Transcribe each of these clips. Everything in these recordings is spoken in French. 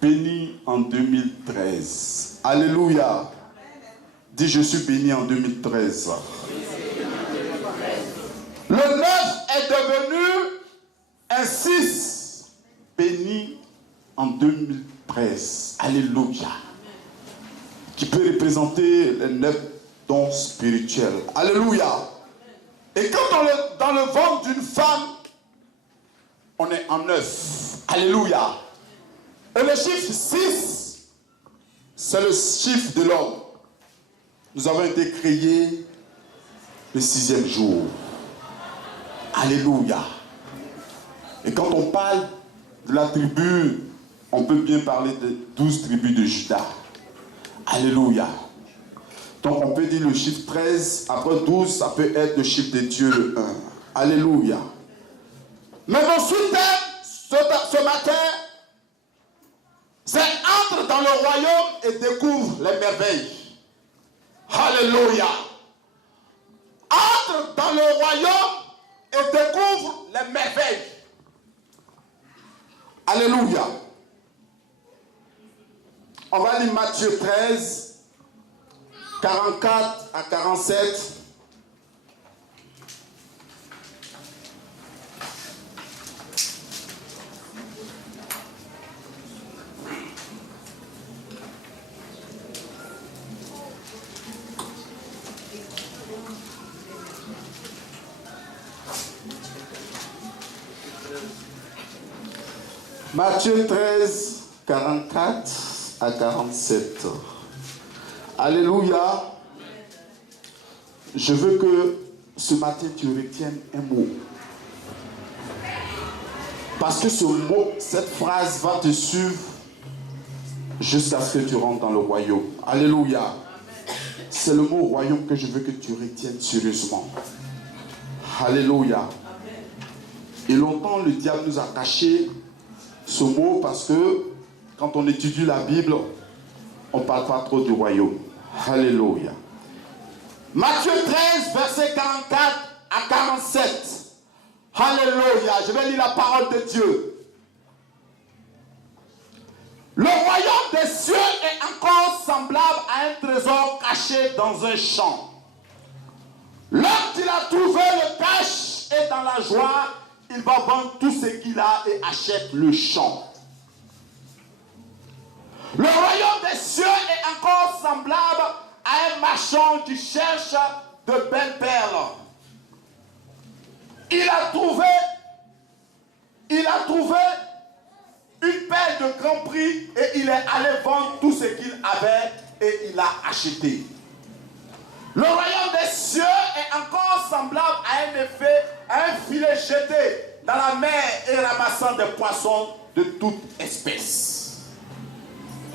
béni en 2013. Alléluia. Dis, je suis béni en 2013. Le 9 est devenu un 6. Béni en 2013. Alléluia. Qui peut représenter les 9 dons spirituels. Alléluia. Et quand dans le ventre d'une femme, on est en 9. Alléluia. Et le chiffre 6, c'est le chiffre de l'homme. Nous avons été créés le 6e jour. Alléluia. Et quand on parle de la tribu, on peut bien parler de 12 tribus de Juda. Alléluia. Donc on peut dire le chiffre 13, après 12, ça peut être le chiffre de Dieu, le 1. Alléluia. Mais mon sous-thème, ce matin, c'est entre dans le royaume et découvre les merveilles. Alléluia. Entre dans le royaume et découvre les merveilles. Alléluia. On va lire Matthieu 13, 44 à 47. Matthieu 13, 44 à 47. Alléluia. Je veux que ce matin tu retiennes un mot. Parce que ce mot, cette phrase va te suivre jusqu'à ce que tu rentres dans le royaume. Alléluia. C'est le mot royaume que je veux que tu retiennes sérieusement. Alléluia. Et longtemps, le diable nous a caché ce mot parce que quand on étudie la Bible, on ne parle pas trop du royaume. Alléluia. Matthieu 13, verset 44 à 47. Alléluia. Je vais lire la parole de Dieu. Le royaume des cieux est encore semblable à un trésor caché dans un champ. L'homme qui l'a trouvé le cache et dans la joie, il va vendre tout ce qu'il a et achète le champ. Le royaume des cieux est encore semblable à un marchand qui cherche de belles perles. Il a trouvé une perle de grand prix et il est allé vendre tout ce qu'il avait et il l'a acheté. Le royaume des cieux est encore semblable à un filet jeté dans la mer et ramassant des poissons de toute espèce.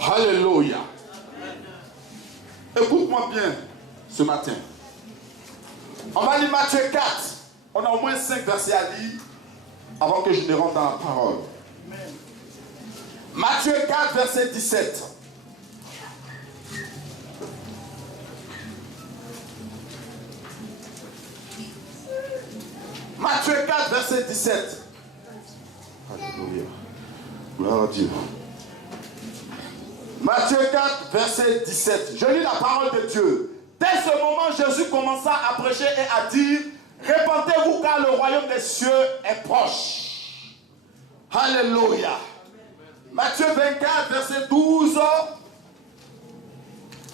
Alléluia. Écoute-moi bien ce matin. On va lire Matthieu 4. On a au moins 5 versets à lire avant que je ne rentre dans la parole. Matthieu 4, verset 17. Matthieu 4, verset 17. Alléluia. Gloire à Dieu. Matthieu 4, verset 17. Je lis la parole de Dieu. Dès ce moment, Jésus commença à prêcher et à dire: répentez-vous car le royaume des cieux est proche. Alléluia. Matthieu 24, verset 12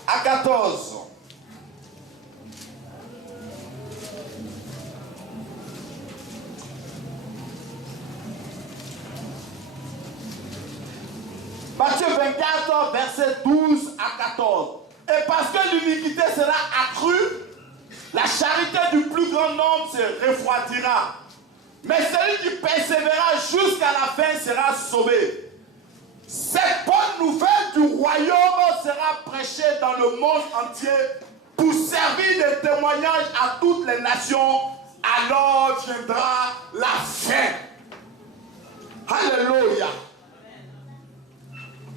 à 14. Matthieu 24, verset 12 à 14. Et parce que l'iniquité sera accrue, la charité du plus grand nombre se refroidira. Mais celui qui persévérera jusqu'à la fin sera sauvé. Cette bonne nouvelle du royaume sera prêchée dans le monde entier pour servir de témoignage à toutes les nations. Alors viendra la fin. Alléluia.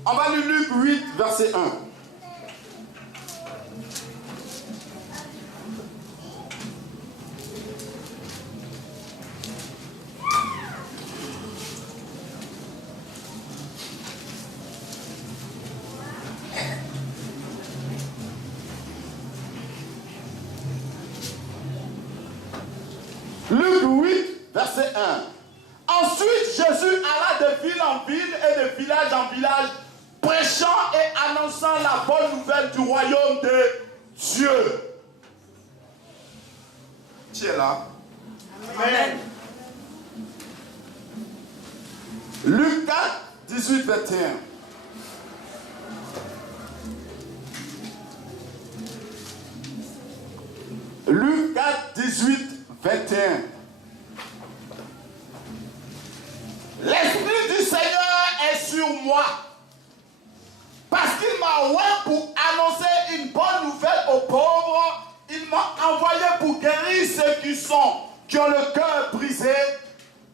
On va lire Luc 8, verset 1. en village, prêchant et annonçant la bonne nouvelle du royaume de Dieu. Tu es là? Amen. Luc 4, 18, 21. Luc 4, 18, 21. L'Esprit du Seigneur est sur moi, parce qu'il m'a oint pour annoncer une bonne nouvelle aux pauvres. Il m'a envoyé pour guérir ceux qui ont le cœur brisé,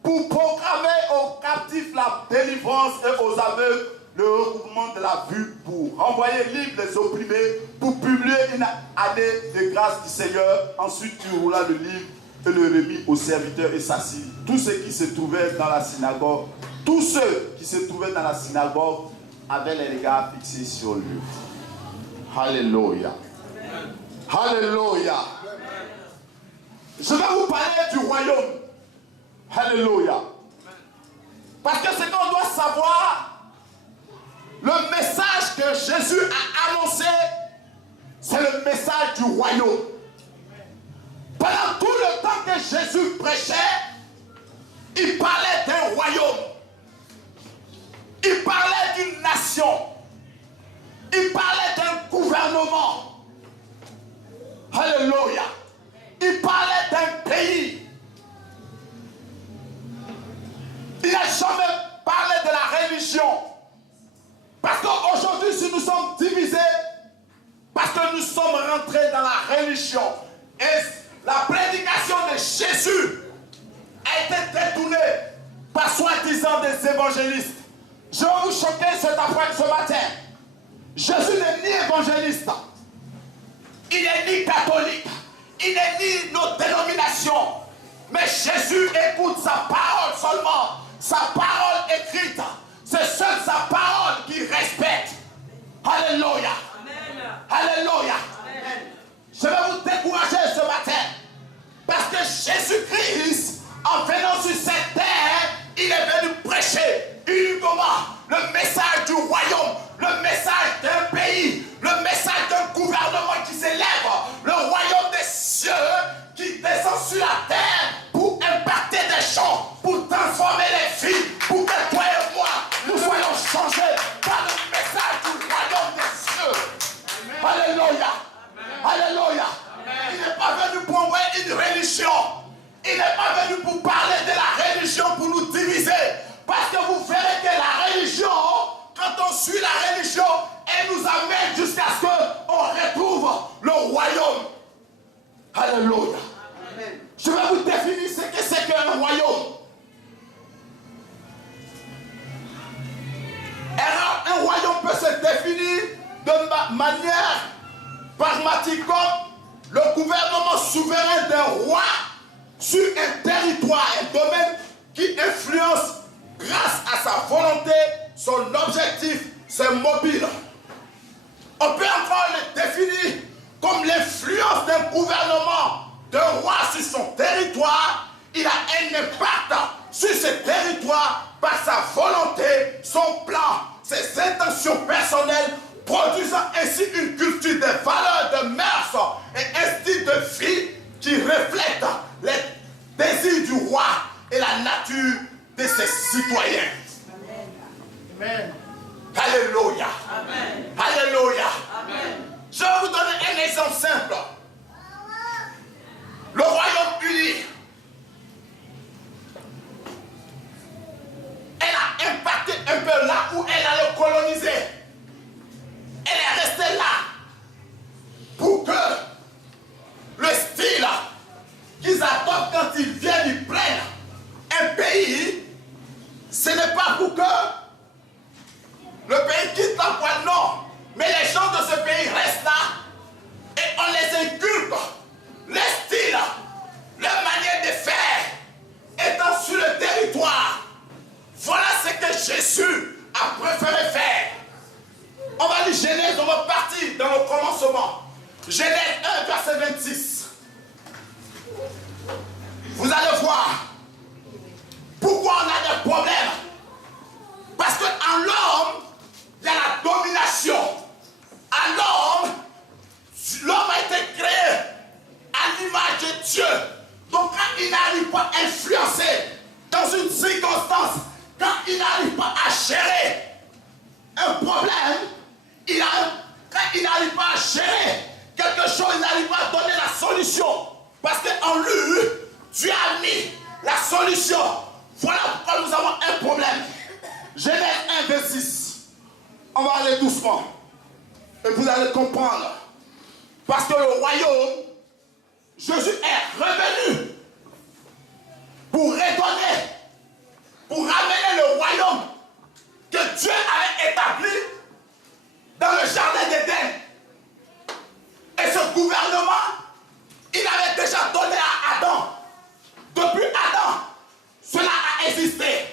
pour proclamer aux captifs la délivrance et aux aveugles le recouvrement de la vue, pour renvoyer libres les opprimés, pour publier une année de grâce du Seigneur. Ensuite, tu roulas le livre et le remit aux serviteurs et s'assit. Tous ceux qui se trouvaient dans la synagogue, avaient les regards fixés sur lui. Alléluia. Alléluia. Je vais vous parler du royaume. Alléluia. Parce que ce qu'on doit savoir, le message que Jésus a annoncé, c'est le message du royaume. Pendant tout le temps que Jésus prêchait, il parlait d'un royaume. Il parlait d'une nation. Il parlait d'un gouvernement. Alléluia. Il parlait d'un pays. Il n'a jamais parlé de la religion. Parce qu'aujourd'hui, si nous sommes divisés, parce que nous sommes rentrés dans la religion, et la prédication de Jésus a été détournée par soi-disant des évangélistes. Je vais vous choquer ce matin. Jésus n'est ni évangéliste, il n'est ni catholique, il n'est ni nos dénominations. Mais Jésus écoute sa parole seulement, sa parole écrite. C'est seule sa parole qui respecte. Alléluia. Alléluia. Je vais vous décourager ce matin. Parce que Jésus-Christ, en venant sur cette terre, il est venu prêcher uniquement le message du royaume, le message d'un pays, le message d'un gouvernement qui s'élève, le royaume des cieux qui descend sur la terre pour impacter des gens, pour transformer les vies, pour que toi et moi, nous soyons changés par le message du royaume des cieux. Alléluia. Alléluia. Il n'est pas venu pour envoyer une religion. Il n'est pas venu pour parler de la religion pour nous diviser. Parce que vous verrez que la religion, quand on suit la religion, elle nous amène jusqu'à ce qu'on retrouve le royaume. Alléluia. Amen. Je vais vous définir ce que c'est qu'un royaume. Un royaume peut se définir de manière pragmatique comme le gouvernement souverain d'un roi sur un territoire, un domaine qui influence grâce à sa volonté, son objectif, ses mobiles. On peut encore le définir comme l'influence d'un gouvernement, d'un roi sur son territoire. Il a un impact sur ce territoire par sa volonté, son plan, ses intentions personnelles, produisant ainsi une culture de valeurs, de mœurs et un style de vie qui reflète les désirs du roi et la nature de ses citoyens. Amen. Alléluia. Amen. Alléluia. Amen. Je vais vous donner un exemple simple. Le Royaume-Uni, elle a impacté un peu là où elle allait coloniser. Elle est restée là pour que le style qu'ils adoptent quand ils viennent, ils prennent un pays, ce n'est pas pour que le pays quitte la voie, non. Mais les gens de ce pays restent là et on les inculque. Les styles, leur manière de faire étant sur le territoire. Voilà ce que Jésus a préféré faire. On va lire Genèse, on va partir dans le commencement. Genèse 1, verset 26. Vous allez voir pourquoi on a des problèmes. Parce qu'en l'homme, problème, quand il n'arrive pas à gérer quelque chose, il n'arrive pas à donner la solution. Parce qu'en lui, Dieu a mis la solution. Voilà pourquoi nous avons un problème. Genèse 1, verset 6. On va aller doucement. Et vous allez comprendre. Parce que le royaume, Jésus est revenu pour redonner, pour ramener le royaume que Dieu avait établi dans le jardin d'Éden. Et ce gouvernement, il avait déjà donné à Adam. Depuis Adam, cela a existé.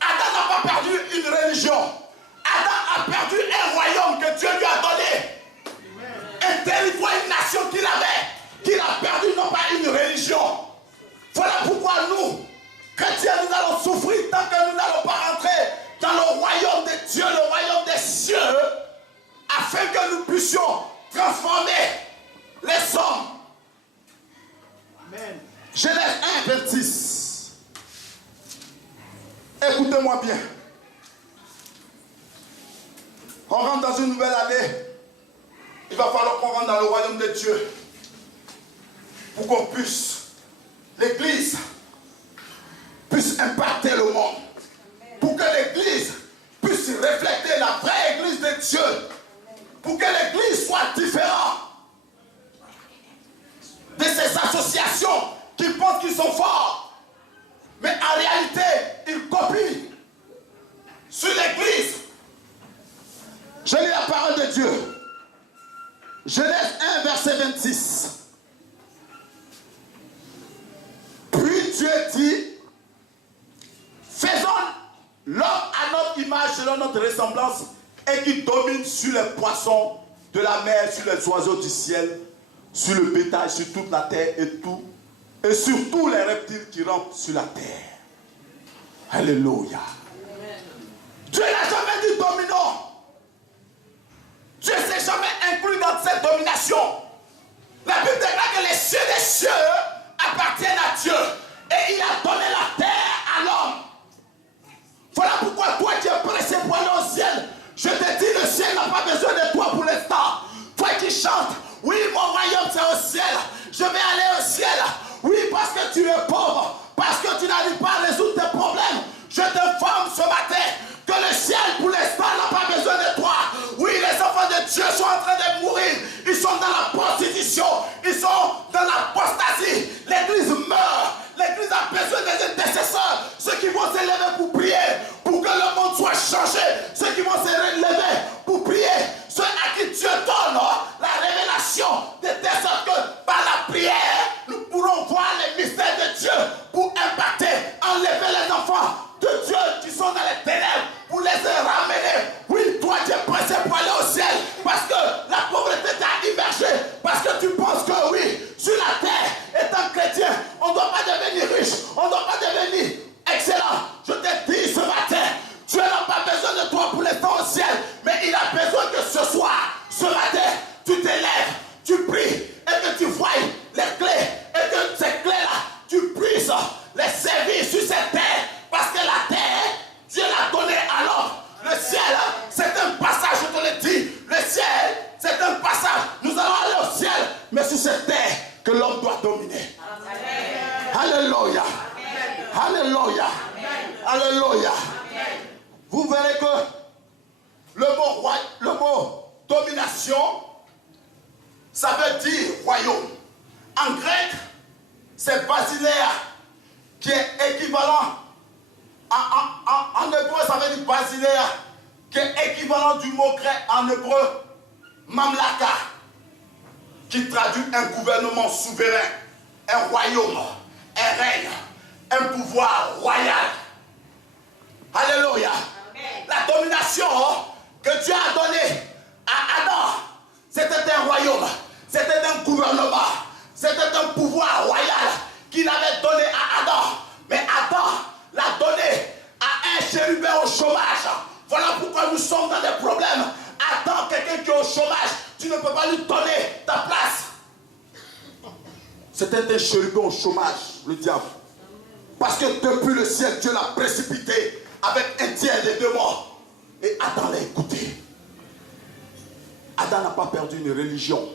Adam n'a pas perdu une religion. Adam a perdu un royaume que Dieu lui a donné. Un territoire, une nation qu'il a perdu, non pas une religion. Voilà pourquoi nous, chrétiens, nous allons souffrir tant que nous n'allons pas rentrer dans le royaume de Dieu, le royaume des cieux, afin que nous puissions transformer les hommes. Amen. Genèse 1, verset 10. Écoutez-moi bien. On rentre dans une nouvelle année. Il va falloir qu'on rentre dans le royaume de Dieu pour qu'on puisse, l'Église puisse impacter le monde. Pour que l'Église puisse refléter la vraie Église de Dieu. Pour que l'Église soit différente de ces associations qui pensent qu'ils sont forts. Mais en réalité, ils copient sur l'Église. Je lis la parole de Dieu. Genèse 1, verset 26. Puis Dieu dit, faisons l'homme à notre image, selon notre ressemblance, et qui domine sur les poissons de la mer, sur les oiseaux du ciel, sur le bétail, sur toute la terre et sur tous les reptiles qui rampent sur la terre. Alléluia. Dieu n'a jamais dit dominant. Dieu ne s'est jamais inclus dans cette domination. La Bible déclare que les cieux des cieux appartiennent à Dieu. Et il a donné la terre à l'homme. Voilà pourquoi toi tu es pressé pour aller au ciel. Je te dis, le ciel n'a pas besoin de toi pour l'instant. Toi qui chantes, oui, mon royaume c'est au ciel. Je vais aller au ciel. Oui, parce que tu es pauvre. Parce que tu n'arrives pas à résoudre tes problèmes. Je t'informe ce matin que le ciel pour l'instant n'a pas besoin de toi. Oui, les enfants de Dieu sont en train de mourir. Ils sont dans la prostitution. Ils sont dans l'apostasie. L'église meurt. L'église a besoin des intercesseurs. Ceux qui vont s'élever pour prier. Pour que le monde soit changé. Ceux qui vont se relever pour prier. Ceux à qui Dieu donne la révélation de telle sorte que par la prière, nous pourrons voir les mystères de Dieu pour impacter, enlever les enfants de Dieu qui sont dans les ténèbres pour les ramener. Oui, toi tu es pressé pour aller au ciel parce que la pauvreté t'a immergé, parce que tu penses que oui, sur la terre, étant chrétien, on ne doit pas devenir riche, on ne doit pas devenir excellent. Je te dis ce matin, Dieu n'a pas besoin de toi pour l'instant au ciel, mais il a besoin que ce soir, ce matin, tu t'élèves, tu pries et que tu voies les clés et que ces clés-là, tu puisses les servir sur cette terre. Parce que la terre, Dieu l'a donnée à l'homme. Le ciel, c'est un passage, je te le dis. Le ciel, c'est un passage. Nous allons aller au ciel, mais sur cette terre que l'homme doit dominer. Amen. Alléluia. Amen. Alléluia. Amen. Alléluia. Amen. Vous verrez que le mot domination, ça veut dire royaume. En grec, c'est basileia, qui est équivalent. En hébreu, ça veut dire basileia, qui est équivalent du mot grec en hébreu mamlaka, qui traduit un gouvernement souverain, un royaume, un règne, un pouvoir royal. Alléluia. Amen. La domination que Dieu a donnée à Adam, c'était un royaume, c'était un gouvernement, c'était un pouvoir royal qu'il avait donné à Adam. Mais Adam l'a donné à un chérubin au chômage. Voilà pourquoi nous sommes dans des problèmes. Adam, quelqu'un qui est au chômage, tu ne peux pas lui donner ta place. C'était un chérubin au chômage, le diable. Parce que depuis le ciel, Dieu l'a précipité avec un tiers des deux morts. Et Adam l'a Écoutez, Adam n'a pas perdu une religion.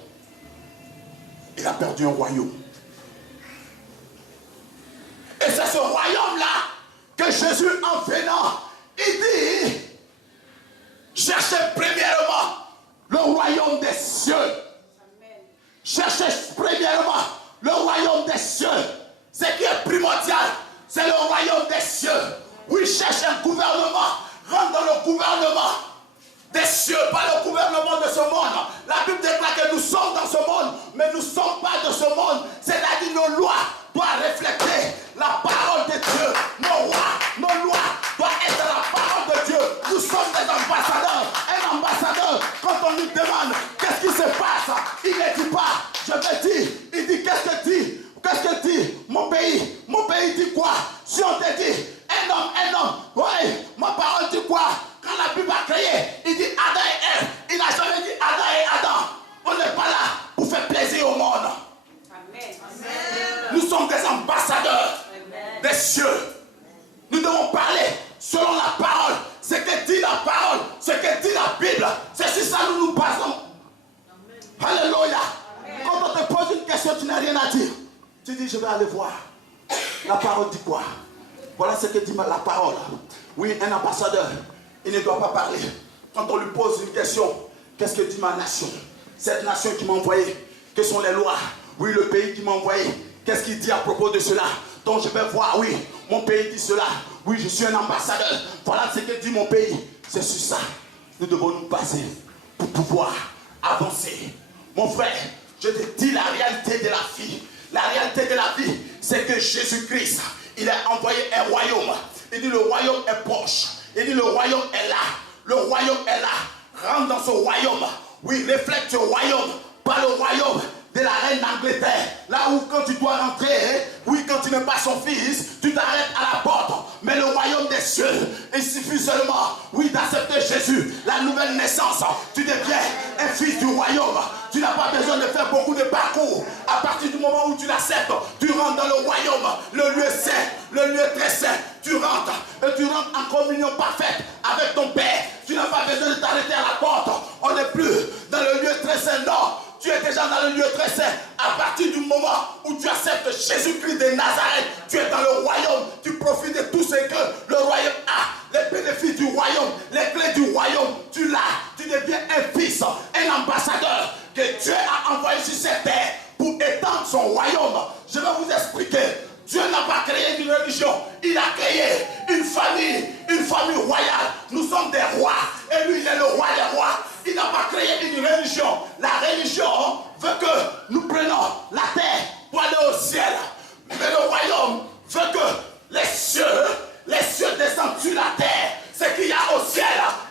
Il a perdu un royaume. Et c'est ce royaume-là que Jésus, en venant, il dit, cherchez premièrement le royaume des cieux. Cherchez premièrement le royaume des cieux. Ce qui est primordial, c'est le royaume des cieux. Oui, cherche un gouvernement. Rentre dans le gouvernement des cieux, pas le gouvernement de ce monde. La Bible déclare que nous sommes dans ce monde, mais nous ne sommes pas de ce monde. C'est-à-dire nos lois doivent refléter la parole de Dieu. Nos lois doivent être la parole de Dieu. Nous sommes des ambassadeurs. Un ambassadeur, quand on lui demande qu'est-ce qui se passe, il ne dit pas, je vais dire. Il dit, qu'est-ce que dit? Qu'est-ce que dit mon pays dit quoi? Si on te dit, un homme, oui, ma parole dit quoi? Quand la Bible a créé, il dit Adam et Ève. Il n'a jamais dit Adam et Adam. On n'est pas là pour faire plaisir au monde. Amen. Nous sommes des ambassadeurs des cieux. Nous devons parler selon la parole. Ce que dit la parole, ce que dit la Bible, c'est sur ça que nous nous basons. Amen. Alléluia. Quand on te pose une question, tu n'as rien à dire. Tu dis, je vais aller voir. La parole dit quoi? Voilà ce que dit la parole. Oui, un ambassadeur, il ne doit pas parler. Quand on lui pose une question, qu'est-ce que dit ma nation? Cette nation qui m'a envoyé, quelles sont les lois? Oui, le pays qui m'a envoyé, qu'est-ce qu'il dit à propos de cela? Donc je vais voir, oui, mon pays dit cela. Oui, je suis un ambassadeur. Voilà ce que dit mon pays. C'est sur ça. Nous devons nous baser pour pouvoir avancer. Mon frère, je te dis la réalité de la vie. La réalité de la vie, c'est que Jésus-Christ, il a envoyé un royaume. Il dit le royaume est proche. Il dit le royaume est là. Le royaume est là. Rentre dans ce royaume. Oui, reflète ce royaume. Pas le royaume de la reine d'Angleterre. Là où quand tu dois rentrer, oui, quand tu n'es pas son fils, tu t'arrêtes à la porte. Mais le royaume des cieux, il suffit seulement, oui, d'accepter Jésus, la nouvelle naissance. Tu deviens un fils du royaume. Tu n'as pas besoin de faire beaucoup de parcours. À partir du moment où tu l'acceptes, tu rentres dans le royaume, le lieu saint, le lieu très saint. Tu rentres et tu rentres en communion parfaite avec ton Père. Tu n'as pas besoin de t'arrêter à la porte. On n'est plus dans le lieu très saint, non. Tu es déjà dans le lieu très saint. À partir du moment où tu acceptes Jésus-Christ de Nazareth, tu es dans le royaume. Tu profites de tout ce que le royaume a. Les bénéfices du royaume, les clés du royaume. Tu l'as. Tu deviens un fils, un ambassadeur que Dieu a envoyé sur cette terre pour étendre son royaume. Je vais vous expliquer. Dieu n'a pas créé une religion. Il a créé une famille royale. Nous sommes des rois. Et lui, il est le roi des rois. Il n'a pas créé une religion. La religion veut que nous prenions la terre pour aller au ciel. Mais le royaume veut que les cieux descendent sur la terre. Ce qu'il y a au ciel,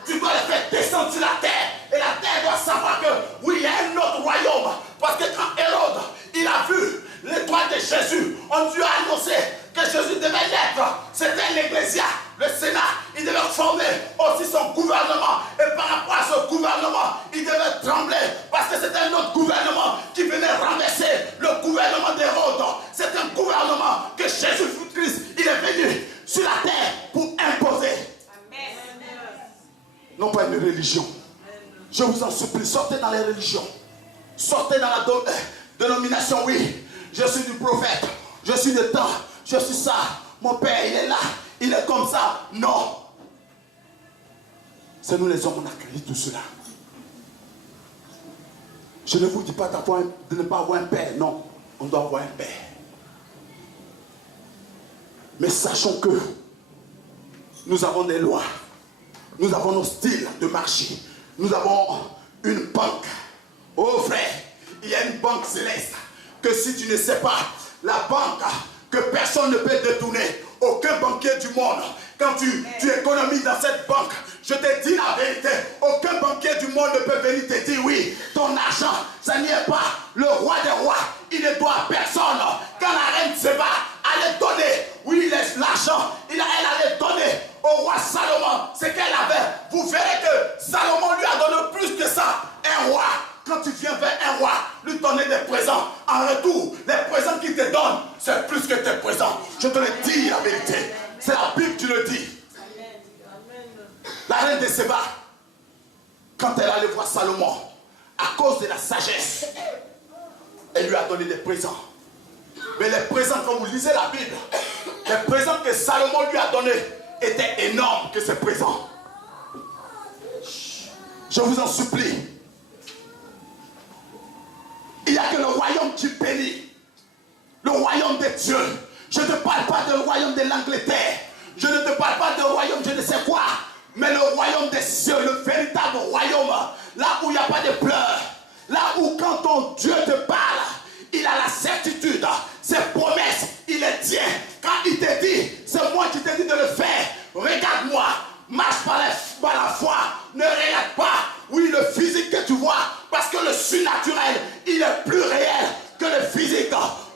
tu dois les faire descendre sur la terre. Et la terre doit savoir que oui, il y a un autre royaume. Parce que quand Hérode, il a vu l'étoile de Jésus, on lui a annoncé que Jésus devait naître. C'était l'Ecclésia, le Sénat. Il devait former aussi son gouvernement. Et par rapport à ce gouvernement, il devait trembler. Parce que c'était un autre gouvernement qui venait renverser le gouvernement d'Hérode. C'est un gouvernement que Jésus-Christ, il est venu sur la terre pour imposer. Amen. Non pas une religion. Je vous en supplie, sortez dans les religions. Sortez dans la dénomination, oui. Je suis du prophète. Je suis de temps. Je suis ça. Mon père, il est là. Il est comme ça. Non. C'est nous les hommes, on a créé tout cela. Je ne vous dis pas de ne pas avoir un père. Non. On doit avoir un père. Mais sachons que nous avons des lois. Nous avons nos styles de marché. Nous avons une banque. Oh frère, il y a une banque céleste que si tu ne sais pas, la banque que personne ne peut détourner, aucun banquier du monde, quand tu économises dans cette banque, je te dis la vérité, aucun banquier du monde ne peut venir te dire oui, ton argent, ça n'y est pas. Le roi des rois, il ne doit à personne. Quand la reine Séba allait donner, oui, l'argent, elle allait donner au roi Salomon ce qu'elle avait. Vous verrez que Salomon lui a donné plus que ça. Un roi, quand tu viens vers un roi, lui donner des présents, en retour, les présents qu'il te donne, c'est plus que tes présents. Je te le dis la vérité. C'est la Bible qui le dit. La reine de Séba, quand elle allait voir Salomon, à cause de la sagesse, elle lui a donné des présents. Mais les présents, quand vous lisez la Bible, les présents que Salomon lui a donnés étaient énormes que ces présents. Je vous en supplie. Il n'y a que le royaume qui bénit. Le royaume de Dieu. Je ne te parle pas du royaume de l'Angleterre. Je ne te parle pas du royaume je ne sais quoi. Mais le royaume des cieux, le véritable royaume. Là où il n'y a pas de pleurs. Là où quand ton Dieu te parle, il a la certitude. Ses promesses, il les tient. Quand il te dit, c'est moi qui te dis de le faire. Regarde-moi. Marche par la foi. Ne regarde pas. Oui, le physique que tu vois. Parce que le surnaturel, il est plus réel que le physique.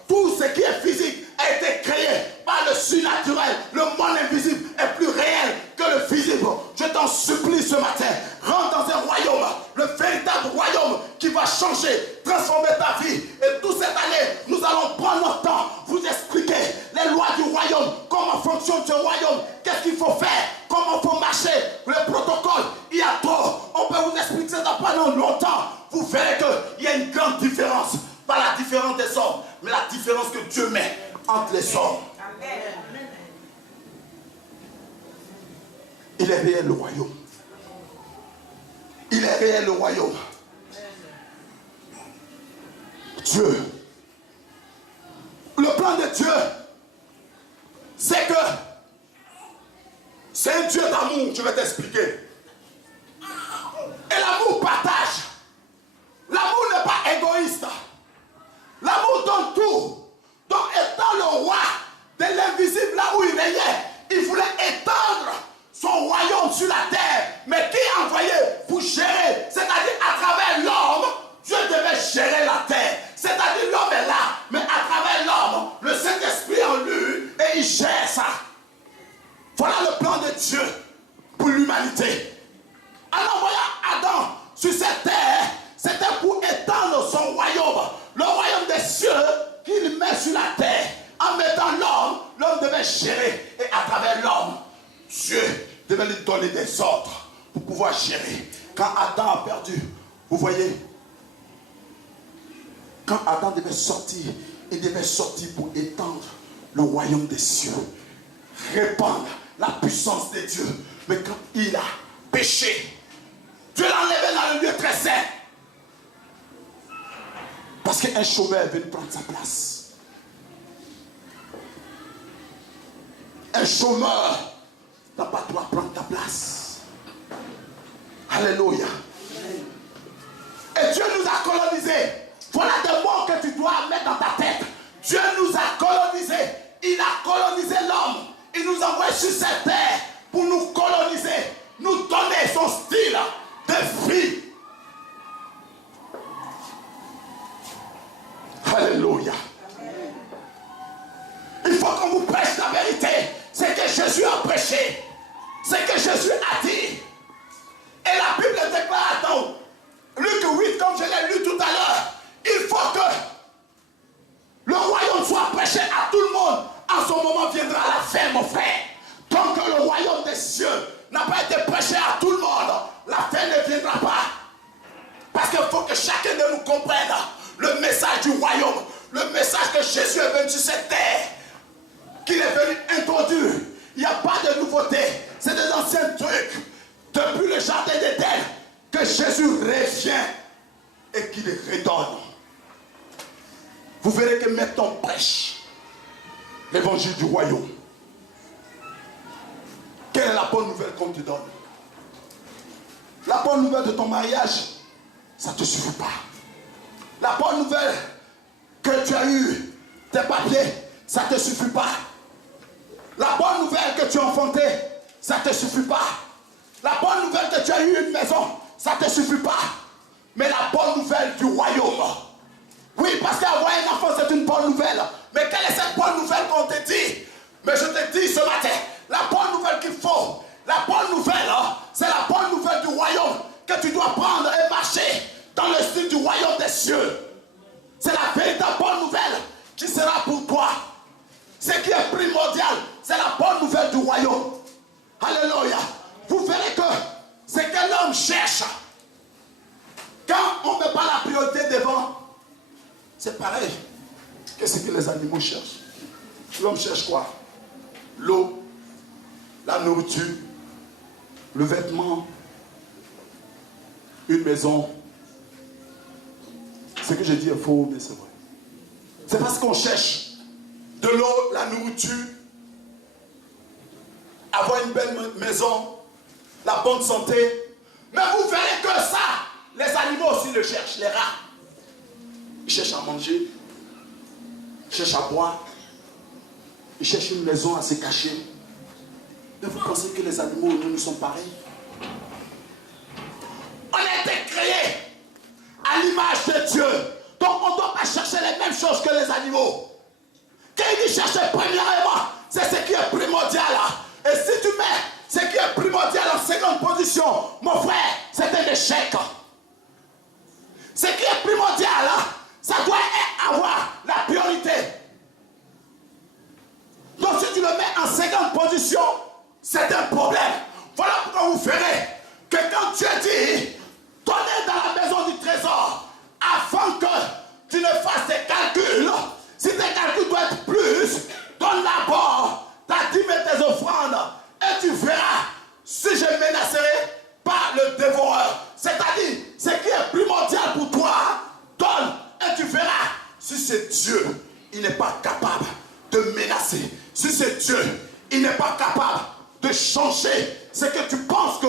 Tout ce qui est physique a été créé par le surnaturel. Le monde invisible est plus réel que le physique. Je t'en supplie ce matin. Rentre dans un royaume. Le véritable royaume qui va changer, transformer ta vie. Et toute cette année, nous allons prendre notre temps, vous expliquer les lois du royaume, comment fonctionne ce royaume, qu'est-ce qu'il faut faire, comment il faut marcher, le protocole. Il y a trop. On peut vous expliquer ça pendant longtemps. Vous verrez qu'il y a une grande différence. Pas la différence des hommes, mais la différence que Dieu met entre les hommes. Amen. Il est réel le royaume. Il est réel le royaume. Dieu. Le plan de Dieu, c'est que c'est un Dieu d'amour, je vais t'expliquer. Et l'amour partage. L'amour n'est pas égoïste. L'amour donne tout. Donc étant le roi de l'invisible là où il régnait, il voulait étendre son royaume sur la terre. Mais qui a envoyé pour gérer? C'est-à-dire à travers l'homme, Dieu devait gérer la terre. C'est-à-dire l'homme est là, mais à travers l'homme, le Saint-Esprit en lui, et il gère ça. Voilà le plan de Dieu pour l'humanité. En envoyant Adam sur cette terre, c'était pour étendre son royaume. Le royaume des cieux qu'il met sur la terre. En mettant l'homme, l'homme devait gérer. Et à travers l'homme, Dieu devait lui donner des ordres pour pouvoir gérer. Quand Adam a perdu, vous voyez, quand Adam devait sortir, il devait sortir pour étendre le royaume des cieux. Répandre la puissance de Dieu. Mais quand il a péché, Dieu l'a enlevé dans le lieu très saint. Parce qu'un chômeur est venu prendre sa place. Un chômeur n'a pas droit de prendre ta place. Alléluia. Et Dieu nous a colonisés. Voilà des mots que tu dois mettre dans ta tête. Dieu nous a colonisés. Il a colonisé l'homme. Il nous envoie sur cette terre pour nous coloniser. Nous donner son style de vie. Alléluia. Il faut qu'on vous prêche la vérité. C'est que Jésus a prêché. C'est que Jésus a dit. Et la Bible déclare dans Luc 8, comme je l'ai lu tout à l'heure, il faut que le royaume soit prêché à tout le monde. En ce moment viendra la fin, mon frère. Tant que le royaume des cieux n'a pas été prêché à tout le monde, la fin ne viendra pas. Parce qu'il faut que chacun de nous comprenne le message du royaume, le message que Jésus est venu sur cette terre, qu'il est venu introduire. Il n'y a pas de nouveauté, c'est des anciens trucs. Depuis le jardin d'Éden, que Jésus revient et qu'il les redonne. Vous verrez que maintenant on prêche l'évangile du royaume. Quelle est la bonne nouvelle qu'on te donne? La bonne nouvelle de ton mariage, ça ne te suffit pas. La bonne nouvelle que tu as eu tes papiers, ça ne te suffit pas. La bonne nouvelle que tu as enfantée, ça ne te suffit pas. La bonne nouvelle que tu as eu une maison, ça ne te suffit pas. Mais la bonne nouvelle du royaume. Oui, parce qu'avoir un enfant, c'est une bonne nouvelle. Mais quelle est cette bonne nouvelle qu'on te dit? Mais je te dis ce matin, la bonne nouvelle qu'il faut, la bonne nouvelle, c'est la bonne nouvelle du royaume que tu dois prendre et marcher dans le style du royaume des cieux. C'est la véritable bonne nouvelle qui sera pour toi. Ce qui est primordial, c'est la bonne nouvelle du royaume. Alléluia. Vous verrez que ce que l'homme cherche, pareil. Qu'est-ce que les animaux cherchent? L'homme cherche quoi? L'eau, la nourriture, le vêtement, une maison. Ce que je dis est faux, mais c'est vrai. C'est parce qu'on cherche de l'eau, la nourriture, avoir une belle maison, la bonne santé. Mais vous verrez que ça, les animaux aussi le cherchent, les rats. Ils cherchent à manger, ils cherchent à boire, ils cherchent une maison à se cacher. Mais vous pensez que les animaux, nous sont pareils? On a été créés à l'image de Dieu. Donc on ne doit pas chercher les mêmes choses que les animaux. Quand il dit chercher premièrement, c'est ce qui est primordial. Et si tu mets ce qui est primordial en seconde position, mon frère, c'est un échec. Ce qui est primordial, ça doit avoir la priorité. Donc si tu le mets en seconde position, c'est un problème. Voilà pourquoi vous verrez que quand Dieu dit, donnez dans la maison du trésor, afin que tu ne fasses tes calculs. Si tes calculs doivent être plus, donne d'abord ta dîme et tes offrandes. Et tu verras si je menacerai pas le dévoreur. C'est-à-dire, ce qui est primordial pour toi, donne et tu verras si c'est Dieu, il n'est pas capable de menacer. Si c'est Dieu, il n'est pas capable de changer ce que tu penses que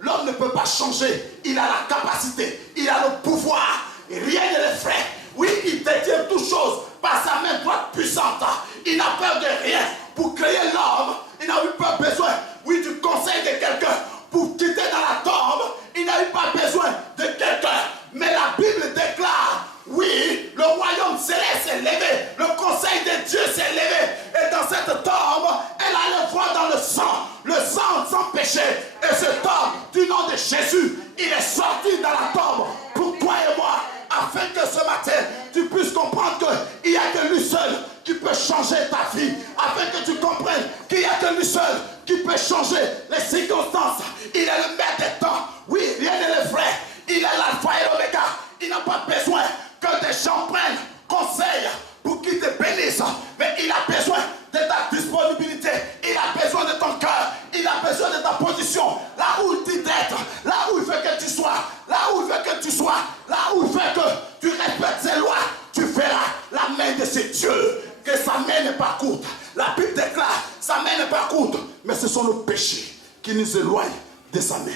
l'homme ne peut pas changer. Il a la capacité, il a le pouvoir. Et rien ne le fait. Oui, il détient toutes choses par sa main droite puissante. Il n'a peur de rien. Pour créer l'homme, il n'a eu pas besoin, oui, du conseil de quelqu'un. Pour quitter dans la tombe, il n'a eu pas besoin de quelqu'un. Mais la Bible déclare, oui, le royaume céleste s'est levé. Le conseil de Dieu s'est levé. Et dans cette tombe, elle allait voir dans le sang sans péché. Et ce tombe, du nom de Jésus, il est sorti dans la tombe pour toi et moi. Afin que ce matin, tu puisses comprendre qu'il n'y a que lui seul qui peut changer ta vie. Afin que tu comprennes qu'il n'y a que lui seul qui peut changer les circonstances. Il est le maître des temps. Oui, rien ne le ferait. Il est l'alpha et l'oméga. Il n'a pas besoin que des gens prennent conseil pour qu'ils te bénissent. Mais il a besoin de ta disponibilité. Il a besoin de ton cœur. Il a besoin de ta position. Là où il dit d'être. Là où il veut que tu sois. Là où il veut que tu sois. Là où il veut que tu respectes ses lois. Tu verras la main de ce Dieu. Que sa main n'est pas courte. La Bible déclare, sa main n'est pas courte. Mais ce sont nos péchés qui nous éloignent de sa main.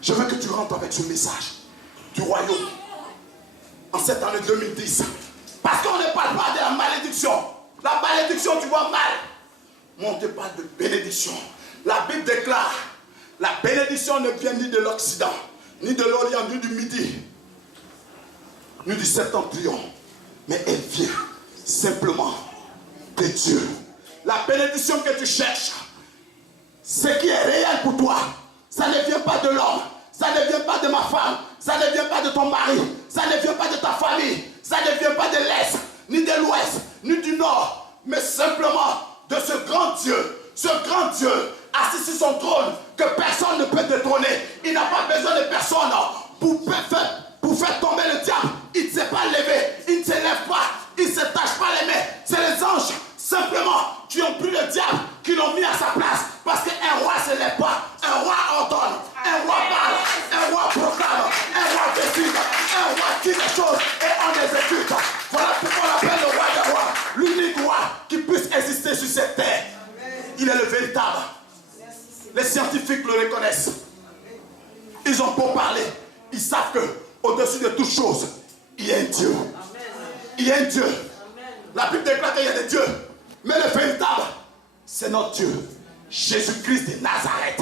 Je veux que tu rentres avec ce message du royaume en cette année 2010. Parce qu'on ne parle pas de la malédiction. La malédiction, tu vois mal. Mais on te parle de bénédiction. La Bible déclare, la bénédiction ne vient ni de l'Occident, ni de l'Orient, ni du Midi, ni du Septentrion. Mais elle vient simplement de Dieu. La bénédiction que tu cherches, ce qui est réel pour toi, ça ne vient pas de l'homme. Ça ne vient pas de ma femme, ça ne vient pas de ton mari, ça ne vient pas de ta famille, ça ne vient pas de l'Est, ni de l'Ouest, ni du Nord, mais simplement de ce grand Dieu assis sur son trône que personne ne peut détrôner. Il n'a pas besoin de personne pour faire tomber le diable. Il ne s'est pas levé, il ne se lève pas, il ne se tâche pas les mains. C'est les anges simplement qui ont pris le diable, qui l'ont mis à sa place. Parce qu'un roi ne se lève pas, un roi ordonne, un roi parle, un roi proclame, un roi décide, un roi dit des choses et on les exécute. Voilà pourquoi on l'appelle le roi des rois, l'unique roi qui puisse exister sur cette terre. Il est le véritable. Les scientifiques le reconnaissent. Ils ont beau parler, ils savent que au-dessus de toute chose, il y a un Dieu. Il y a un Dieu. La Bible déclare qu'il y a des dieux. Mais le véritable, c'est notre Dieu. Jésus-Christ de Nazareth.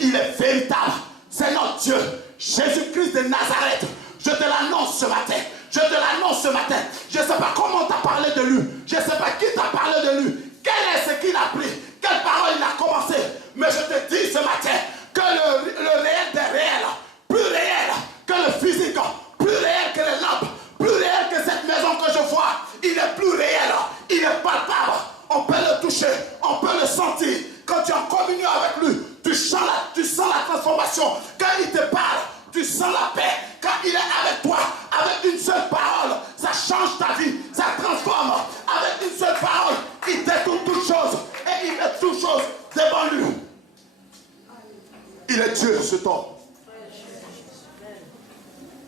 Il est véritable. C'est notre Dieu. Jésus-Christ de Nazareth. Je te l'annonce ce matin. Je te l'annonce ce matin. Je ne sais pas comment tu as parlé de lui. Je ne sais pas qui t'a parlé de lui. Quel est ce qu'il a pris? Quelle parole il a commencé? Mais je te dis ce matin que le réel des réels, plus réel que le physique, plus réel que les lampes, plus réel que cette maison que je vois, il est plus réel, il est palpable. On peut le toucher, on peut le sentir. Quand tu es en communion avec lui, tu sens la transformation. Quand il te parle, tu sens la paix. Il est Dieu, cet homme.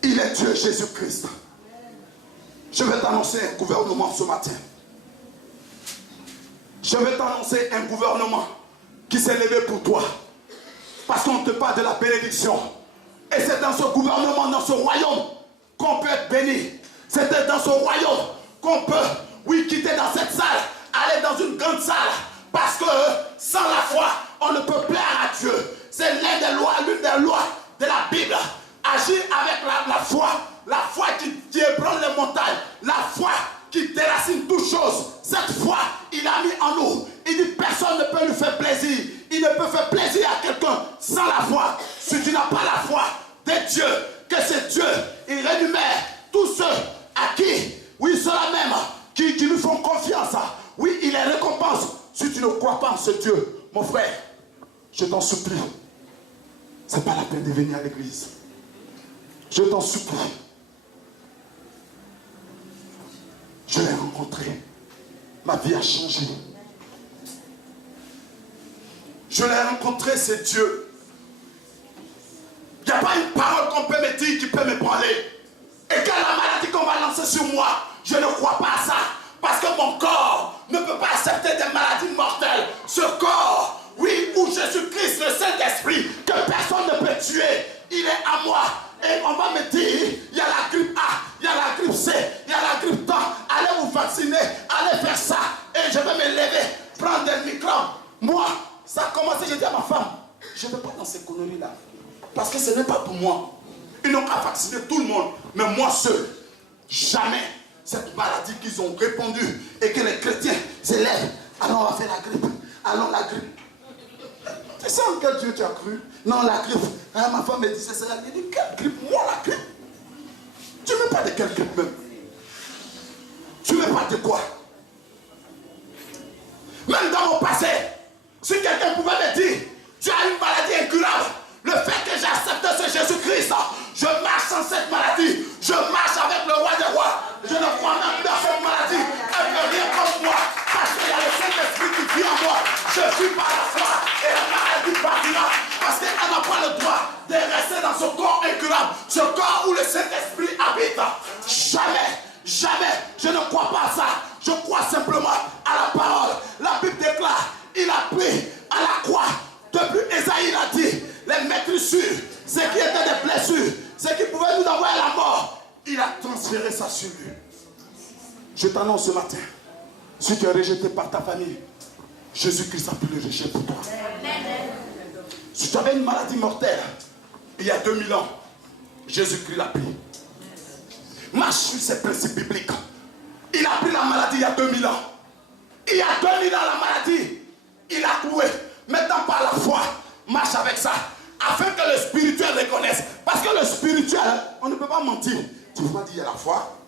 Il est Dieu, Jésus-Christ. Je vais t'annoncer un gouvernement ce matin. Je vais t'annoncer un gouvernement qui s'est levé pour toi. Parce qu'on te parle de la bénédiction. Et c'est dans ce gouvernement, dans ce royaume, qu'on peut être béni. C'est dans ce royaume qu'on peut, oui, quitter dans cette salle, aller dans une grande salle. Parce que sans la foi, on ne peut plaire à Dieu. C'est l'une des lois de la Bible. Agir avec la foi qui ébranle les montagnes, la foi qui déracine toutes choses. Cette foi, il a mis en nous. Il dit personne ne peut lui faire plaisir. Il ne peut faire plaisir à quelqu'un sans la foi. Si tu n'as pas la foi de Dieu, que c'est Dieu, il rémunère tous ceux à qui, oui, ceux-là même, qui lui font confiance. Oui, il les récompense. Si tu ne crois pas en ce Dieu, mon frère, je t'en supplie. Ce n'est pas la peine de venir à l'église. Je t'en supplie. Je l'ai rencontré. Ma vie a changé. Je l'ai rencontré, c'est Dieu. Il n'y a pas une parole qu'on peut me dire qui peut me parler. Et que la maladie qu'on va lancer sur moi, je ne crois pas à ça. Parce que mon corps ne peut pas accepter des maladies mortelles. Ce corps, oui, où Jésus-Christ, le Saint-Esprit, que personne ne peut tuer, il est à moi. Et on va me dire, il y a la grippe A, il y a la grippe C, il y a la grippe temps. Allez vous vacciner, allez faire ça. Et je vais me lever, prendre des microbes. Moi, ça a commencé, j'ai dit à ma femme, je ne vais pas dans ces conneries-là. Parce que ce n'est pas pour moi. Ils n'ont qu'à vacciner tout le monde. Mais moi seul, jamais cette maladie qu'ils ont répandue et que les chrétiens s'élèvent. Alors on va faire la grippe. Allons la grippe. Tu sais en quel Dieu tu as cru? Non, la grippe. Ah, ma femme me dit, c'est ça. Elle dit, quelle grippe? Moi, la grippe? Tu ne veux pas de quelle grippe même? Tu ne veux pas de quoi? Même dans mon passé, si quelqu'un pouvait me dire, tu as une maladie incurable, le fait que j'accepte ce Jésus-Christ, je marche sans cette maladie, je marche avec le roi des rois, je ne crois même pas dans cette maladie, elle ne peut rien contre moi, parce qu'il y a le Saint-Esprit qui vit en moi, je vis par la foi, et la maladie partira, parce qu'elle n'a pas le droit de rester dans ce corps incurable, ce corps où le Saint-Esprit habite. Jamais, jamais, je ne crois pas à ça, je crois simplement à la parole. La Bible déclare, il a pris à la croix, depuis Esaïe l'a dit, les maîtrissures, ce qui étaient des blessures, ce qui pouvait nous envoyer à la mort, il a transféré ça sur lui. Je t'annonce ce matin, si tu es rejeté par ta famille, Jésus-Christ a pris le rejet pour toi. Si tu avais une maladie mortelle, il y a 2000 ans, Jésus-Christ l'a pris. Marche sur ces principes bibliques. Il a pris la maladie il y a 2000 ans. Il y a 2000 ans, la maladie, il a cloué. Maintenant, par la foi, marche avec ça. Afin que le spirituel reconnaisse. Parce que le spirituel, on ne peut pas mentir. Tu vas dire, il y a la foi.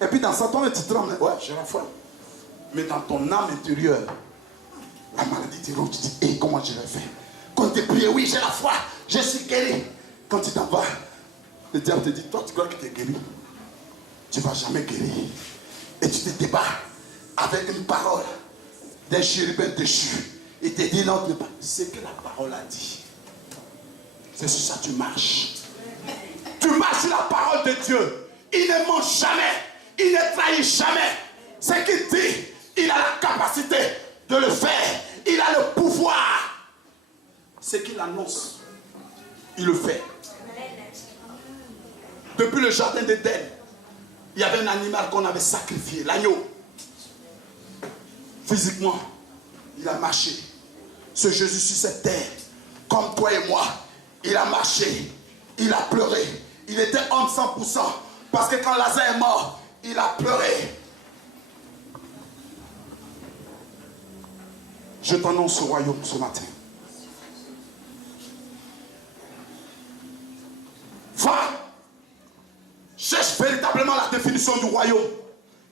Et puis dans ça, toi, tu trembles. Ouais, j'ai la foi. Mais dans ton âme intérieure, la maladie te ronge. Tu dis, hé, comment je vais faire? Quand tu pries, oui, j'ai la foi. Je suis guéri. Quand tu t'en vas, le diable te dit, toi, tu crois que tu es guéri? Tu ne vas jamais guérir. Et tu te débats avec une parole d'un chérubin déchu. Il te dit, non, c'est que la parole a dit. C'est sur ça que tu marches. Tu marches sur la parole de Dieu. Il ne ment jamais. Il ne trahit jamais. Ce qu'il dit, il a la capacité de le faire. Il a le pouvoir. Ce qu'il annonce, il le fait. Depuis le jardin d'Éden, il y avait un animal qu'on avait sacrifié, l'agneau. Physiquement, il a marché. Ce Jésus sur cette terre, comme toi et moi, il a marché, il a pleuré. Il était homme 100%. Parce que quand Lazare est mort, il a pleuré. Je t'annonce ce royaume ce matin. Va, cherche véritablement la définition du royaume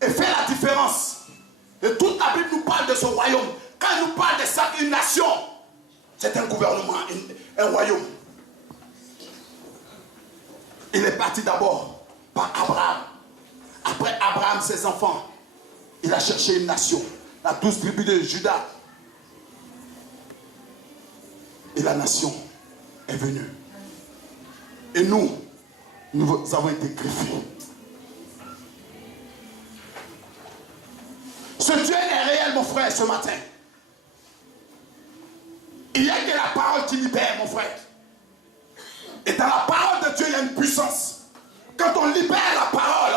et fais la différence. Et toute la Bible nous parle de ce royaume. Quand elle nous parle de ça, une nation, c'est un gouvernement, un royaume. Il est parti d'abord par Abraham. Après Abraham, ses enfants, il a cherché une nation. La 12 tribus de Juda. Et la nation est venu. Et nous avons été greffés. Ce Dieu est réel, mon frère, ce matin. Il n'y a que la parole qui libère, mon frère. Et dans la parole de Dieu, il y a une puissance. Quand on libère la parole,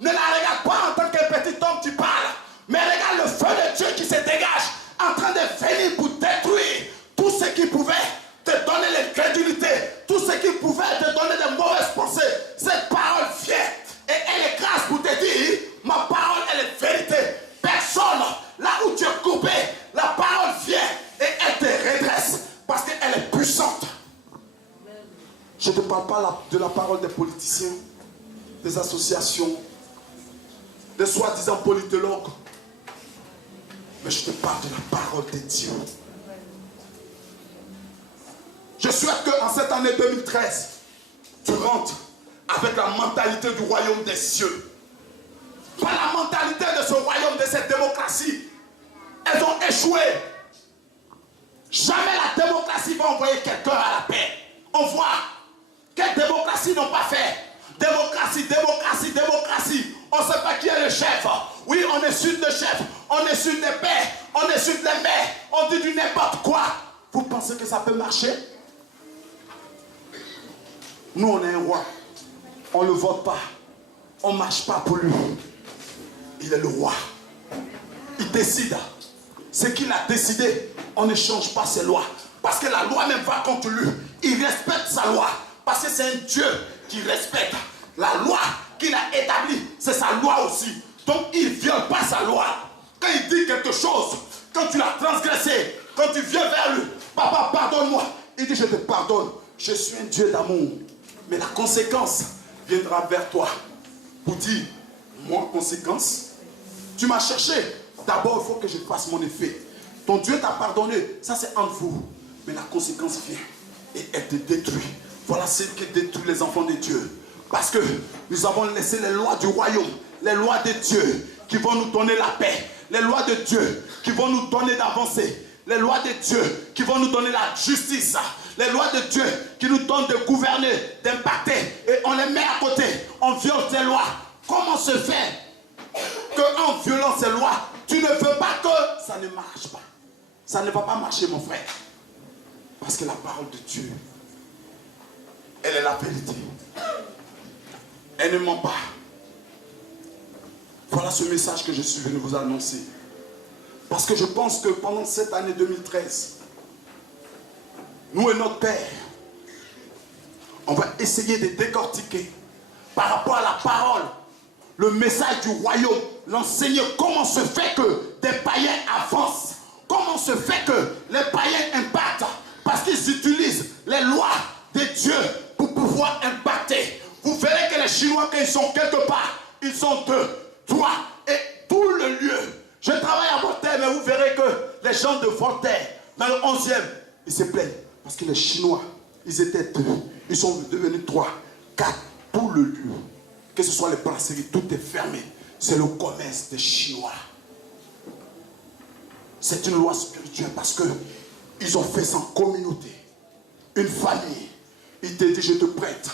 ne la regarde pas en tant qu'un petit homme qui parle, mais regarde le feu de Dieu qui se dégage, en train de venir pour détruire tout ce qui pouvait te donner l'incrédulité, tout ce qui pouvait te donner de mauvaises pensées. Cette parole vient et elle est grâce pour te dire, ma parole elle est vérité. Personne, là où tu es coupé, la parole vient et elle te redresse parce qu'elle est puissante. Je ne te parle pas de la parole des politiciens, des associations, des soi-disant politologues, mais je te parle de la parole de Dieu. Je souhaite qu'en cette année 2013, tu rentres avec la mentalité du royaume des cieux. Pas la mentalité de ce royaume, de cette démocratie. Elles ont échoué. Jamais la démocratie va envoyer quelqu'un à la paix. On voit quelle démocratie n'ont pas fait. Démocratie, démocratie, démocratie. On ne sait pas qui est le chef. Oui, on insulte le chef. On insulte les pères. On insulte les mères. On dit du n'importe quoi. Vous pensez que ça peut marcher? Nous, on est un roi. On ne le vote pas. On ne marche pas pour lui. Il est le roi. Il décide. Ce qu'il a décidé, on ne change pas ses lois. Parce que la loi même va contre lui. Il respecte sa loi. Parce que c'est un Dieu qui respecte. La loi qu'il a établie, c'est sa loi aussi. Donc il ne viole pas sa loi. Quand il dit quelque chose, quand tu l'as transgressé, quand tu viens vers lui, papa, pardonne-moi. Il dit, je te pardonne. Je suis un Dieu d'amour. Mais la conséquence viendra vers toi. Pour dire, moi, conséquence, tu m'as cherché. D'abord, il faut que je fasse mon effet. Ton Dieu t'a pardonné. Ça, c'est entre vous. Mais la conséquence vient. Et elle te détruit. Voilà ce qui détruit les enfants de Dieu. Parce que nous avons laissé les lois du royaume, les lois de Dieu qui vont nous donner la paix, les lois de Dieu qui vont nous donner d'avancer, les lois de Dieu qui vont nous donner la justice, les lois de Dieu qui nous donnent de gouverner, d'impacter, et on les met à côté, on viole ces lois. Comment se fait qu'en violant ces lois, tu ne veux pas que ça ne marche pas? Ça ne va pas marcher, mon frère. Parce que la parole de Dieu, elle est la vérité. Elle ne ment pas. Voilà ce message que je suis venu vous annoncer. Parce que je pense que pendant cette année 2013, nous et notre Père, on va essayer de décortiquer par rapport à la parole, le message du royaume, l'enseigner comment se fait que des païens avancent, comment se fait que les païens impactent, parce qu'ils utilisent les lois de Dieu pour pouvoir impacter. Vous verrez que les Chinois, quand ils sont quelque part, ils sont 2, 3, et tout le lieu. Je travaille à Voltaire, mais vous verrez que les gens de Voltaire, dans le 11e, ils se plaignent. Parce que les Chinois, ils étaient 2, ils sont devenus 3, 4, tout le lieu. Que ce soit les brasseries, tout est fermé. C'est le commerce des Chinois. C'est une loi spirituelle parce qu'ils ont fait ça en communauté. Une famille. Ils te disent, je te prête.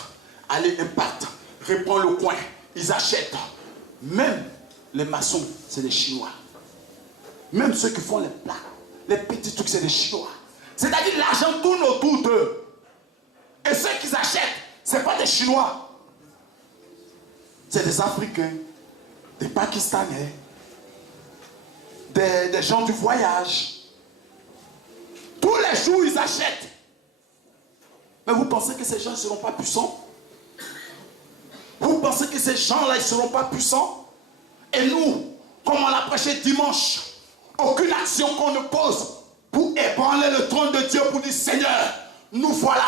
Allez, impacte. Reprends le coin. Ils achètent. Même les maçons, c'est des Chinois. Même ceux qui font les plats, les petits trucs, c'est des Chinois. C'est-à-dire l'argent tourne autour d'eux. Et ceux qui achètent, ce n'est pas des Chinois. C'est des Africains, des Pakistanais, des gens du voyage. Tous les jours, ils achètent. Mais vous pensez que ces gens ne seront pas puissants? Vous pensez que ces gens-là ne seront pas puissants? Et nous, comme on l'a prêché dimanche, aucune action qu'on ne pose pour ébranler le trône de Dieu, pour dire Seigneur, nous voilà,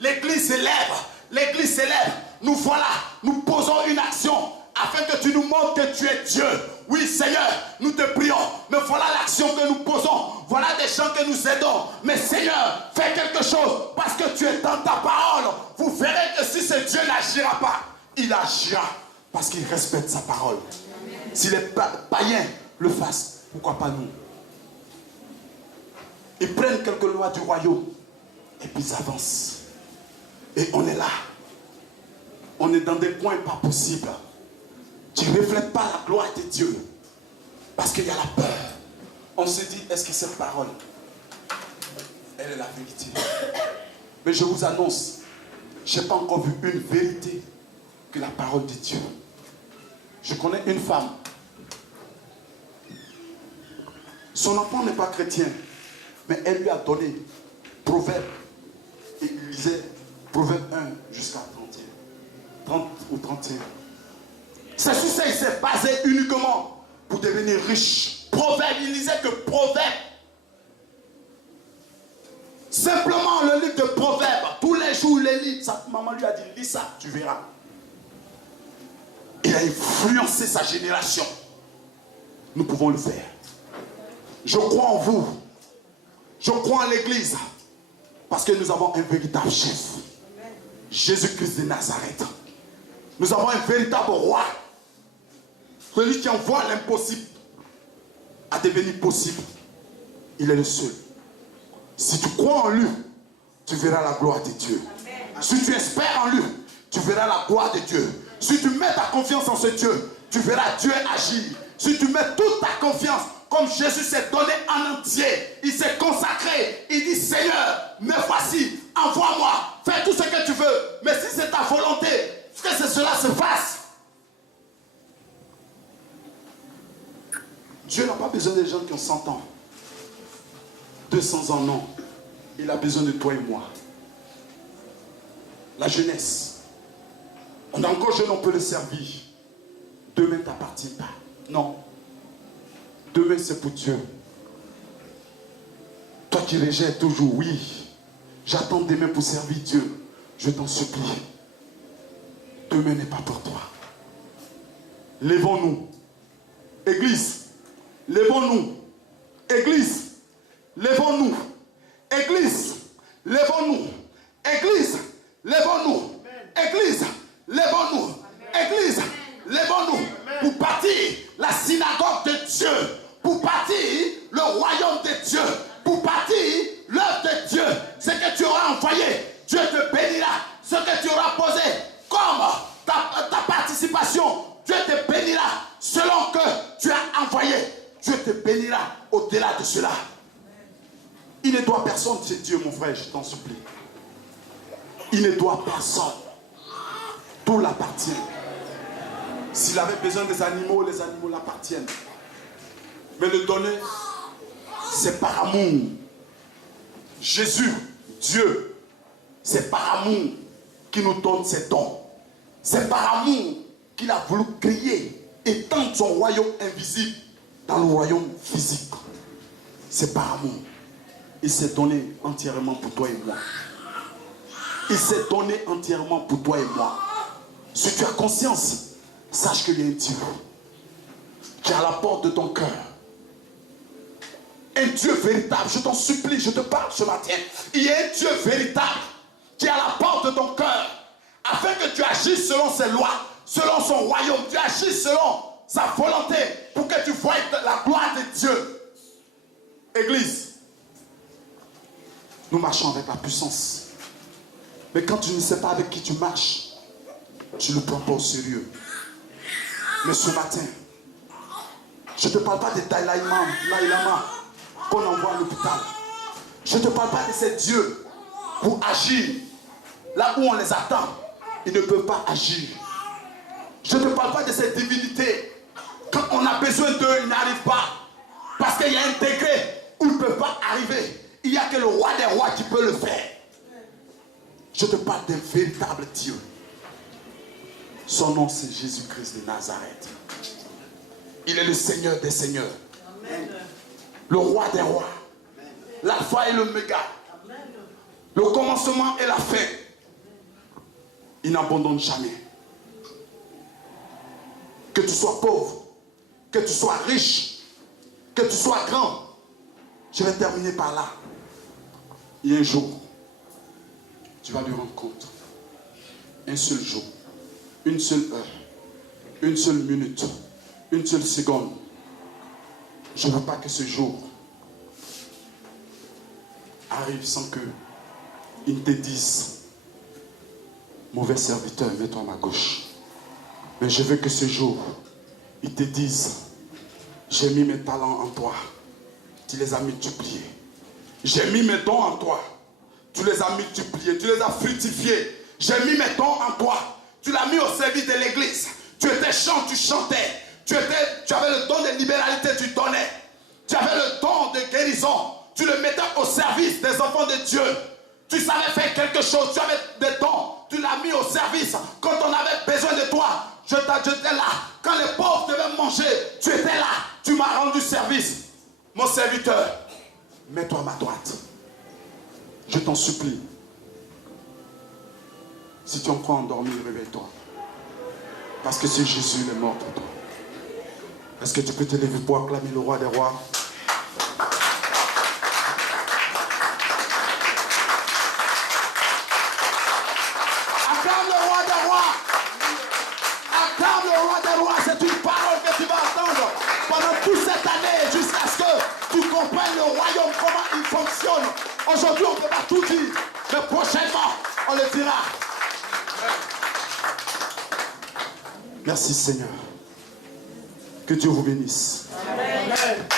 l'église s'élève, nous voilà, nous posons une action afin que tu nous montres que tu es Dieu. Oui Seigneur, nous te prions, mais voilà l'action que nous posons, voilà des gens que nous aidons. Mais Seigneur, fais quelque chose parce que tu es dans ta parole. Vous verrez que si ce Dieu n'agira pas, il agira parce qu'il respecte sa parole. Si les païens le fassent, pourquoi pas nous? Ils prennent quelques lois du royaume et puis ils avancent. Et on est là. On est dans des points pas possibles. Tu ne reflètes pas la gloire de Dieu. Parce qu'il y a la peur. On se dit, est-ce que cette parole, elle est la vérité? Mais je vous annonce, je n'ai pas encore vu une vérité que la parole de Dieu. Je connais une femme. Son enfant n'est pas chrétien. Mais elle lui a donné Proverbe. Et il lisait Proverbe 1 jusqu'à 30 ou 31. C'est sur ça qu'il s'est basé uniquement pour devenir riche. Proverbe, il lisait que Proverbe. Simplement le livre de Proverbe. Tous les jours, il les lit. Sa maman lui a dit, lis ça, tu verras. Il a influencé sa génération. Nous pouvons le faire. Je crois en vous. Je crois en l'église. Parce que nous avons un véritable chef. Jésus-Christ de Nazareth. Nous avons un véritable roi. Celui qui envoie l'impossible à devenir possible. Il est le seul. Si tu crois en lui, tu verras la gloire de Dieu. Amen. Si tu espères en lui, tu verras la gloire de Dieu. Si tu mets ta confiance en ce Dieu, tu verras Dieu agir. Si tu mets toute ta confiance, comme Jésus s'est donné en entier, il s'est consacré, il dit Seigneur, me voici, envoie-moi, fais tout ce que tu veux. Mais si c'est ta volonté, que cela se fasse. Dieu n'a pas besoin des gens qui ont 100 ans. 200 ans, non. Il a besoin de toi et moi. La jeunesse. On est encore jeune, on peut le servir. Demain ne t'appartient pas. Non. Demain, c'est pour Dieu. Toi qui rejettes toujours, oui. J'attends demain pour servir Dieu. Je t'en supplie. Demain n'est pas pour toi. Lèvons-nous. Église. Lèvons-nous. Église. Lèvons-nous. Église. Lèvons-nous. Église. Lèvons-nous. Église. Lèvons-nous. Église. Lèvons-nous. Pour bâtir la synagogue de Dieu. Pour bâtir le royaume de Dieu. Pour bâtir l'œuvre de Dieu. Ce que tu auras envoyé, Dieu te bénira. Ce que tu auras posé comme ta participation, Dieu te bénira. Selon que tu as envoyé, Dieu te bénira au-delà de cela. Il ne doit personne, c'est Dieu, mon frère, je t'en supplie. Il ne doit personne. Tout l'appartient. S'il avait besoin des animaux, les animaux l'appartiennent. Mais le donner, c'est par amour. Jésus, Dieu, c'est par amour qu'il nous donne ses dons. C'est par amour qu'il a voulu créer, étendre son royaume invisible dans le royaume physique. C'est par amour. Il s'est donné entièrement pour toi et moi. Il s'est donné entièrement pour toi et moi. Si tu as conscience, sache qu'il y a un Dieu qui est à la porte de ton cœur. Un Dieu véritable, je t'en supplie, je te parle ce matin. Il y a un Dieu véritable qui est à la porte de ton cœur, afin que tu agisses selon ses lois, selon son royaume, tu agisses selon sa volonté, pour que tu voies la gloire de Dieu. Église, nous marchons avec la puissance. Mais quand tu ne sais pas avec qui tu marches, tu ne le prends pas au sérieux. Mais ce matin, je ne te parle pas des Dalai Lama qu'on envoie à l'hôpital. Je ne te parle pas de ces dieux pour agir. Là où on les attend, ils ne peuvent pas agir. Je ne te parle pas de ces divinités. Quand on a besoin d'eux, ils n'arrivent pas. Parce qu'il y a un degré où ils ne peuvent pas arriver. Il n'y a que le roi des rois qui peut le faire. Je te parle d'un véritable Dieu. Son nom, c'est Jésus-Christ de Nazareth. Il est le Seigneur des Seigneurs. Amen. Le roi des rois. L'alpha et l'oméga. Le commencement et la fin. Il n'abandonne jamais. Que tu sois pauvre, que tu sois riche, que tu sois grand. Je vais terminer par là. Il y a un jour, tu vas lui rendre compte. Un seul jour, une seule heure, une seule minute, une seule seconde. Je ne veux pas que ce jour arrive sans que ils te disent mauvais serviteur, mets-toi à ma gauche. Mais je veux que ce jour, ils te disent, j'ai mis mes talents en toi. Tu les as multipliés. J'ai mis mes dons en toi. Tu les as multipliés. Tu les as fructifiés. J'ai mis mes dons en toi. Tu l'as mis au service de l'église. Tu étais chant, tu chantais. Tu avais le don de libéralité, tu donnais. Tu avais le don de guérison. Tu le mettais au service des enfants de Dieu. Tu savais faire quelque chose. Tu avais des dons. Tu l'as mis au service. Quand on avait besoin de toi, j'étais là. Quand les pauvres devaient manger, tu étais là. Tu m'as rendu service. Mon serviteur, mets-toi à ma droite. Je t'en supplie. Si tu es encore endormi, réveille-toi. Parce que c'est Jésus, il est mort pour toi. Est-ce que tu peux te lever pour acclamer le roi des rois? Acclame le roi des rois. Acclame le roi des rois. C'est une parole que tu vas entendre pendant toute cette année jusqu'à ce que tu comprennes le royaume, comment il fonctionne. Aujourd'hui, on ne peut pas tout dire, mais prochainement, on le dira. Merci Seigneur. Que Dieu vous bénisse. Amen.